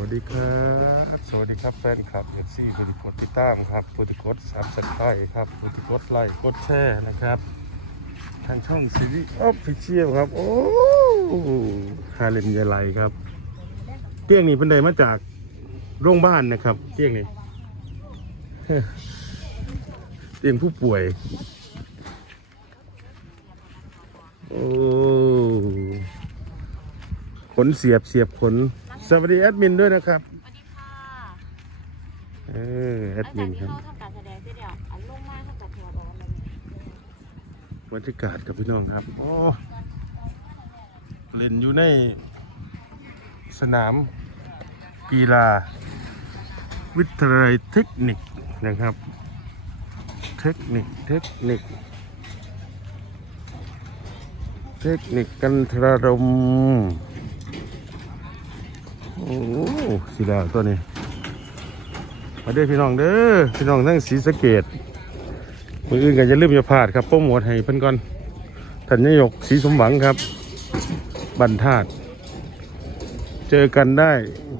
วัสดีครับสวัสดีครับแฟนคลับเอฟซีผู้ติดกดติดตามครับผู้ติดกดซับสไครต์ครับผู้ติดกดไลค์กดแชร์นะครับ ทางช่องซีรีส์ออฟฟิเชียลครับ โอ้ฮาเลมยาไลครับเตี้ยงนี่เป็นใดมาจากโรงพยาบาลนะครับ เตี้ยงนี่เตียงผู้ป่วย โอ้ขนเสียบเสียบขน สวัสดีแอดมินด้วยนะครับสวัสดีค่ะเออแอหลัดงมิจากนที่ครับเราทำการแสดงเสร็จแล้วอันลงมาทำการทัวร์บอกว่ามันบรรยากาศกับพี่น้องครับโอ้เล่นอยู่ในสนามกีฬา วิทยาลัยเทคนิคนะครับ เทคนิคเทคนิค เทคนิคกันทรารม โอ้สีดาวตัวนี้ มาเด้อพี่น้องเด้อพี่น้องทั้งศรีสะเกดมืออื่นก็จะลืมอย่าพลาดครับโปรโมทให้เพิ่นก่อนท่านยกศรีสมหวังครับ บันทาดเจอกันได้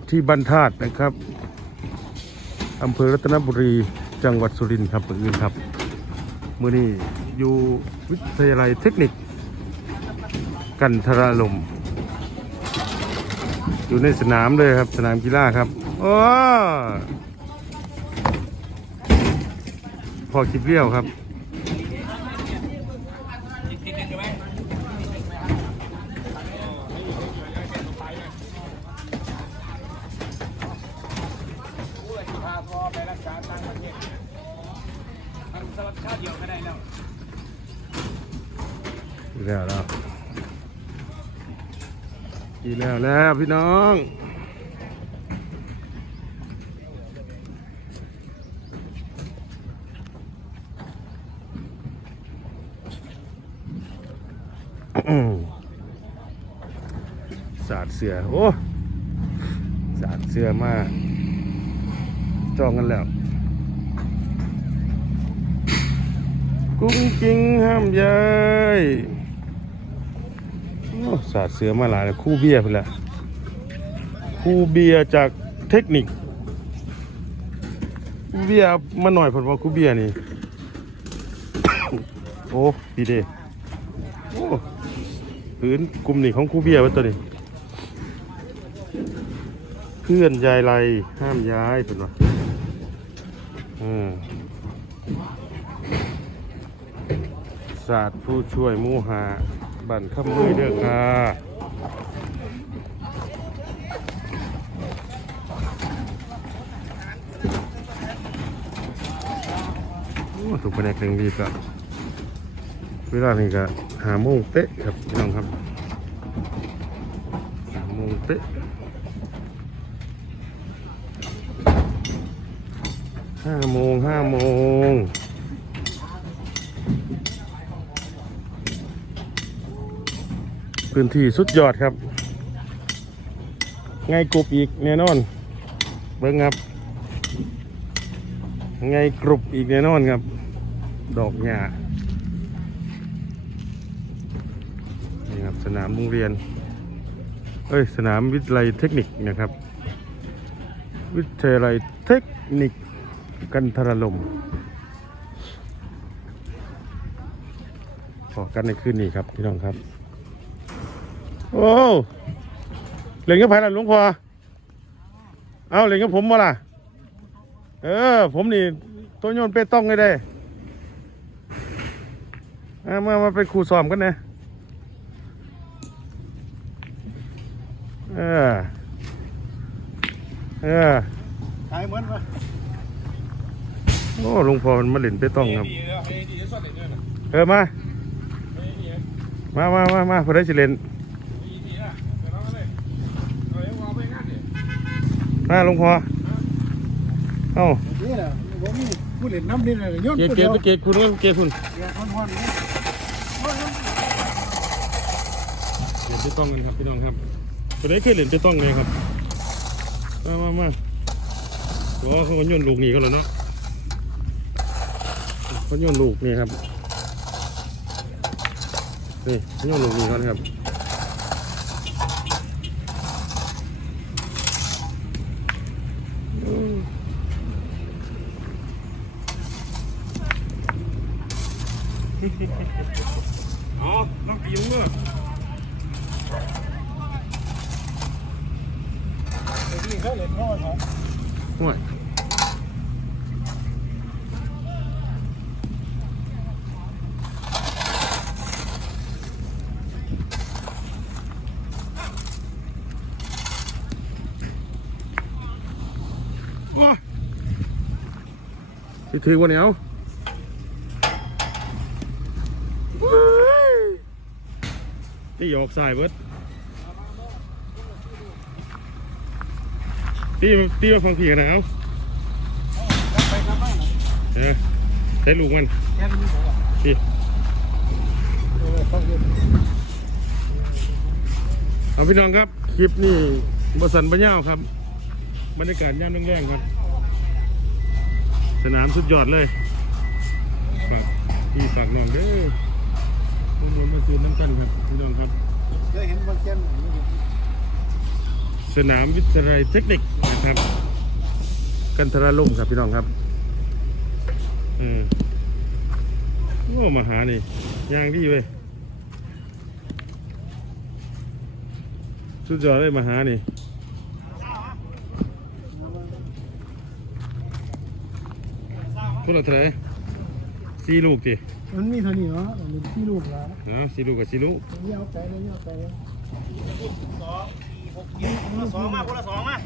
ที่บันทาดนะครับอำเภอรัตนบุรีจังหวัดสุรินทร์ครับมืออื่นครับมือนี้อยู่วิทยาลัยเทคนิคกันทราลม อยู่ในสนามเลยครับ สนามกีฬาครับโอ้พอคลิปเลี้ยวครับ พาพ่อไปรักษาต่างประเทศทำสลับชาติเดียวก็ได้แล้ว อีกแล้วแล้วอีก แล้วแล้วพี่น้องสาดเสือโอ้สาดเสือมากจองกันแล้วกุ้งกิ้งห้ามยาย สาดเสือมาหลายแล้วคู่เบียร์ไปละคู่เบียร์จากเทคนิคคู่เบียร์มาหน่อยผมว่าคู่เบียร์นี่ โอ้ปีเดโอ้พื้นกลุ่มนี่ของคู่เบียร์วะตัวนี้ เพื่อนยายไรห้ามย้ายเป็นวะอืมศาสตร์ผู้ช่วยมูหา บันข้ามมือเด้อค่ะถูกประเด็นหนึ่งดีครับเวลานี้ก็หาโมงเป๊ะครับพี่น้องครับหาโมงเป๊ะห้าโมงห้าโมง พื้นที่สุดยอดครับไงกรุบอีกแน่นอน เบิ้งครับไงกรุบอีกแน่นอนครับ ดอกหญ้านี่ครับสนามโรงเรียน เอ้ย สนามวิทยาลัยเทคนิคนะครับ วิทยาลัยเทคนิคกันทรลมพอกันในคืนนี้ครับพี่น้องครับ โอ้เหรียญกับไผ่ล่ะหลวงพ่อเอาเหรียญกับผมมาล่ะ เออ ผมนี่ตัวโยนเปต้องเลยได้เอามามาเป็นครูสอบกันนะเออ เออขายเหมือนปะโอ้หลวงพ่อมันมาเล่นเปต้องครับดีแล้วให้ดีที่สุดเลยเนี่ยนะเออมาให้ดีนะมา มามามาเพื่อได้สิเล่น ดีดีนะเดี๋ยวเราเลยเอาเดี๋ยวเอาไปงานดิ มาหลวงพ่อเอ้านี่แหละผมมีผู้เล่นน้ำนี่แหละย้อนเกตผู้เกเดีตยวไปเกตคุณเกตคุณเดี๋ยวท่อนๆนี่เหรียญเปต้องกันครับพี่น้องครับตัวนี้คือเหรียญเปต้องเลยครับมามามาตัวเขาก็โยนลูกหนีกันแล้วเนาะเขาโยนลูกนี่ครับนี่เขาโยนลูกหนีกันครับ อ๋อต้องกินเมื่อนี่เขาเล่นน้อยครับห่วยว้าที่ถือวันเหนียวว้าย ที่หยอกสายเบิดตีมาตีมาฟังผีกันนะเอ้าเออใช้ลูกมันแค่นี้ผมอะพี่เอาพี่น้องครับ คลิปนี้บสันปัญญาครับ บรรยากาศย่ามแรงๆครับ สนามสุดยอดเลยฝากพี่ฝากน้องเด้อ มารวมมาซื้อน้ำกันครับพี่น้องครับเคยเห็นบางแก้มอย่างนี้สนามวิทยาลัยเทคนิคนะครับ กันทราลุ่มครับพี่น้องครับเออโอ้มาหานี่ยางดีเว้ยสุดยอดเลยมาหานี่พูดอะไรเท่าไหร่ สี่ลูกจีมันมีเท่านี้เนาะมันที่ลูกแล้วนะสี่ลูกกับสี่ลูกนี่เอาใจเลยนี่เอาใจเลยสองมาคนละสองมา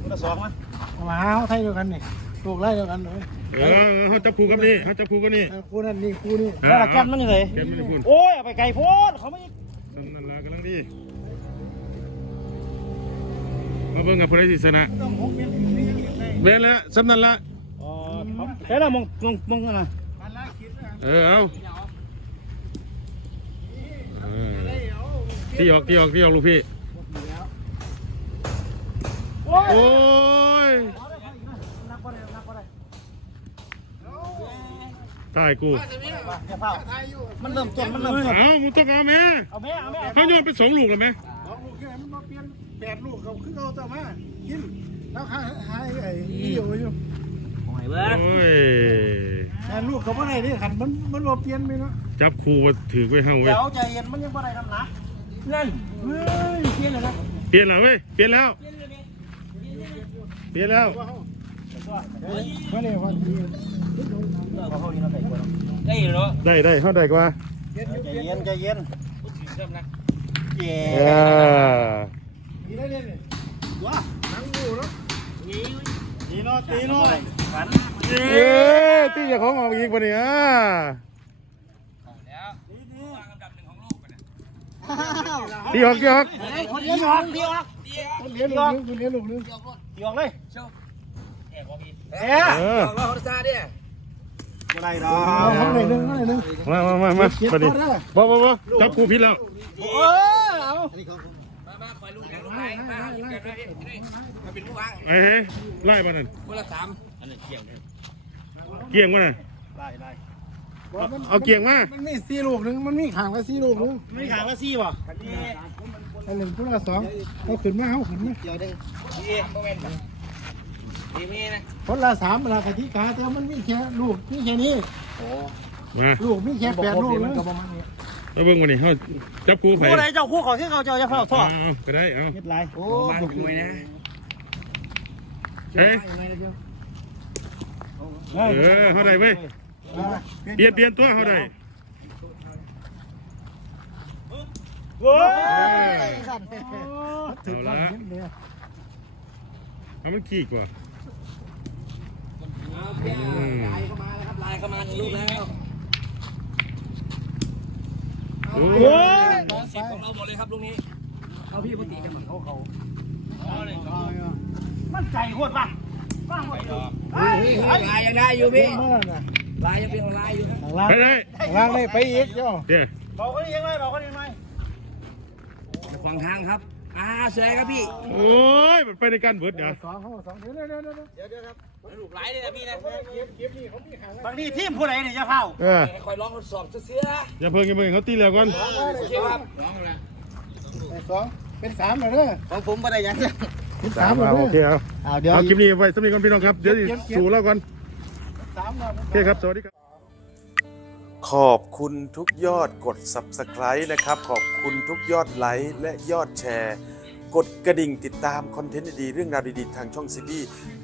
คนละสองมาเอามาเอาไทยเดียวกันนี่ลูกไล่เดียวกันเลยเออเขาจับคู่กับนี่เขาจับคู่กับนี่คู่นั่นนี่คู่นี่อ่าแล้วแก้มมันยังไงแกมไม่ได้พูดโอ้ยเอาไปไกลโพ้นเขาไม่ตำนันลากำลังดีมาเบิ่งกับผู้ใดสิชนะต้องหกเมตรถึงนี่ยังเห็นได้เบนแล้วสำนันละ อ๋อครับเฮ้ยเรามองมองมองกันนะมันละคิดนะเออเอาเออได้เอาตีออกตีออกตีออกลูกพี่ โอ้ยโอ้ยนับก็ได้นับก็ได้ตายกูอย่าเฝ้าไทยอยู่มันเริ่มต้นมันเริ่มต้นเอามึงต้องเอาแม่เอาแม่เอาแม่เขาโยนเป็นสองลูกแล้วไหมสองลูกแค่มันมาเปลี่ยนแปดลูกเขาคือเขาต่อมากินแล้วหาหาไอ้นี่อยู่อยู่ โอ้ยเบิ้งโอ้ยแต่ลูกเขาไม่ได้นี่ขันมันมันมาเปลี่ยนไปเนาะจับคู่มาถือไว้เฮาเว้เดี๋ยยวใจเย็นมันยังบ่ได้ทำนะนั่นเฮ้ยเพี้ยนเลยนะเปลี่ยนแล้วเว้ยเปลี่ยนแล้วเปลี่ยนแล้วไม่ได้วันนี้ได้เนาะได้ได้เท่าได้กว่าเย็นใจเย็นใจเย็นเย้เออมีได้เนี่ยว้าหนังงูเนาะตีน้อยตีน้อย ฝันเย้ตีอย่าของออกอีกปะเนี่ยตีออกตีออกคนเลี้ยงหอกเลี้ยงหอกคุณเลี้ยงลูกนึงคุณเลี้ยงลูกนึงเลี้ยงเลยเอ๊ะเออบ่ได้ดอเอาข้างไหนนึงข้างไหนนึงมามามามามาดิบ่บ่บ่จับคู่ผิดแล้วโอ้ยเอา ไอ้เฮ้ยไล่มานั่นคนละสามอันนั้นเกี่ยงเกี่ยงมาน่ะได้ได้เอาเกี่ยงมา มันมีสี่ลูกนึง มันมีขางละสี่ลูกนึงไม่ขาดละซี่บ่อันหนึ่งคู่ละสองเอาขึ้นมาเอาขึ้นมาเดี๋ยวดึงดีโมเมนต์ดีมีนะคนละสามเวลากะทิกาแต่มันมีแค่ลูกมีแค่นี้มาลูกมีแค่แปดลูกนึง เอาเบิ่งมาดิเฮาจับคู่ไผคู่ใดเจ้าคู่เขาที่เขาเจ้าจะเฝ้าท่อเอาเอาก็ได้เอาเฮ็ดไรโอ้มวยนะเฮ้ยเออเฮาได้เว้ยเปลี่ยนเปลี่ยนตัวเฮาได้โอ้ยเอาละเอามันขี้กว่าอืมลายเข้ามาแล้วครับลายเข้ามาถึงลูกแล้ว โอ้อ้ยยสิบของเราหมดเลยครับลูกนี้เอาพี่ปกติกันเหมือนเขาเขามันใจโคตรป่ะว่างไว้ดอกลายยังได้อยู่พี่ลายยังเป็นลายอยู่ล่างไปได้ล่างได้ไปอีกเจ้าเดี๋ยวบอกเขาดียังไงบอกเขาดียังไงขวางทางครับอ่าเสยครับพี่ โอ้ยมันไปในการเบิดเดี๋ยวสองสองเดี๋ยวเดี๋ยวเดี๋ยวเดี๋ยวครับ ลูกหลายเลยนะพี่นะเก็บเก็บนี่เขามีขางละบางทีทีมผู้ใดเนี่ยจะเข้าเออคอยลองทดสอบเสื้ออย่าเพิ่งอย่าเพิ่งเขาตีแล้วก่อนโอเคครับสองเป็นสามเลยเด้อของผมไม่ได้ยังเป็นสามเลยโอเคเด้อเอาเอาเดี๋ยวเอาคลิปนี้ไว้สำหรับก่อนพี่น้องครับเดี๋ยวสิสู่แล้วก่อนสามเลยโอเคครับสวัสดีครับขอบคุณทุกยอดกด Subscribe นะครับ ขอบคุณทุกยอดไลค์และยอดแชร์ กดกระดิ่งติดตามคอนเทนต์ดีๆเรื่องราวดีๆ ทางช่องซีบี